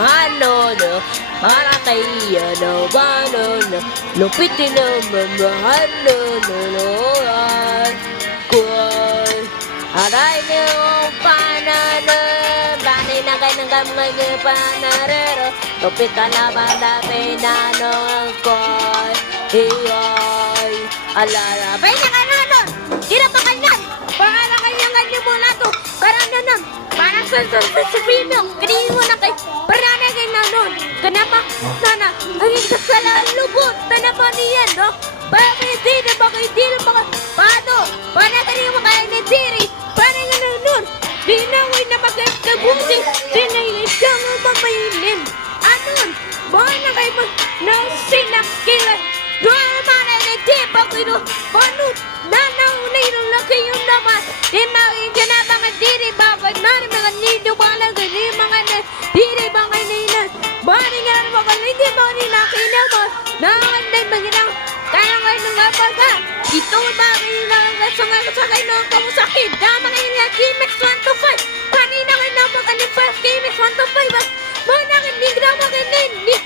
ano na para tayo na bano na lupitin na mamahal na naluhan ko aray na panana bani na kayo ng gamay ng panarero lupitan na ba dati na ko iyoy alala bay na ka na nun kinapakan yan pangalan kanya-kanya mo na to parang nanon parang sasabihin mo kanihin mo na kay parang kay nanon kanapa sana ang ikasalalubot tanapa niyan no bakit di na baka paano kanihin mo kaya ni Tiri parang nga nanon di na way na magkabuti sinailit ka mo mamailin anon baka na kayo mo na sinakilan doon naman ay nagtipa ko ito paano nanaw na ilulaki yung naman di makikita na mga diri bakit mani mga nido mga gani mga diri mga ninan bani nga na mga hindi mga ninakina mo nakanday maginang kaya nga nung apaga ito makinang kasangay nung kamusakit dama nga yung Kimex 125 kanina nga na mga nifas Kimex 125 mana nga nigna mga nini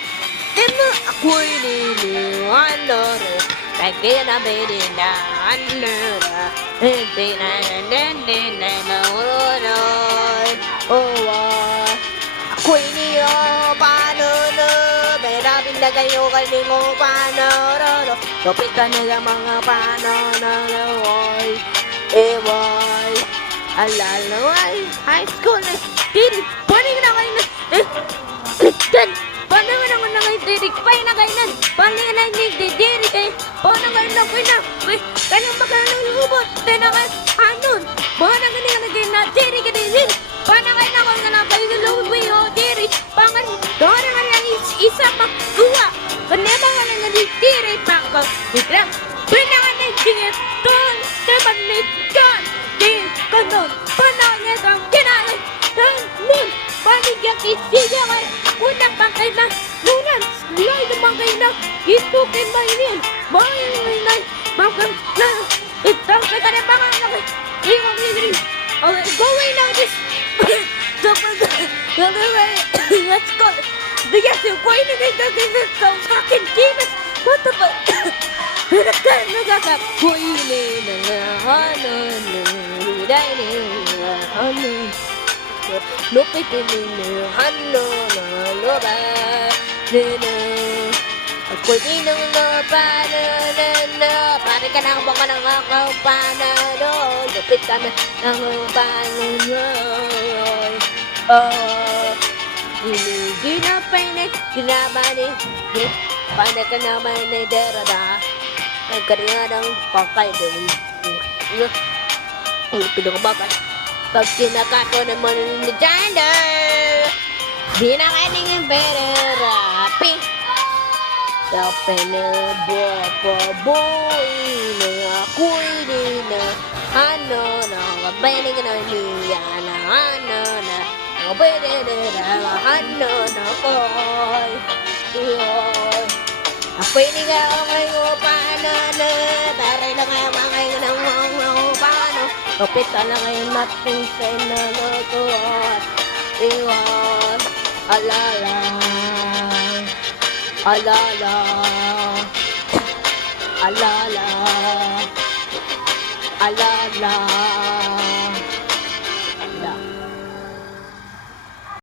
demo ako'y niniwala Pagkaya na na ano na hindi na mauloy ako'y niyo paano na merabing na kayo kaling mo paano lupitan na yung mga paano na ewoy alalaway high school na diri paning na kayo na paano nga naman na kayo dirik pa'y na kayo nan paling na nagdidiri kayo paano nga na kayo na kanyang magkalulubot tayo na kayo anon paano nga na kayo na diri ka din paano kayo na kayo na kayo na lubot o diri pangan doon nga na isa magkuha kanya mga nga na diri pangkang ikrang pina nga na dingit doon naman ni John di kanon paano nga kang kinain nun panigyan kisiya kayo unang bangkay na nunan slide ang bangkay na itukin ba yun bangkay na bangkay na itang ka na bangkay na iwang hidrin okay going now this let's go yes yung koy na kayo sa akin Kimex what the fuck nagkakakoy na hanon hanon lupitin ninyo ano na loba nina ako'y ninong loba na pare ka nang baka nang akapana lupitan na ng upano hindi na painig ginamani paano ka naman na derada nagkariya ng pakay doon pinakabakan pag sinakato naman ni Jander di na kaning bererapi tapay na boy na ako'y di na ano na kabayaning na niya na ano na kabayaning na ano na ko'y iyon ako'y di ka okay ko paano na taray na nga makay ka ng mga paano kapit ka na ngayon natin sa nalatuan iwan alala alala alala alala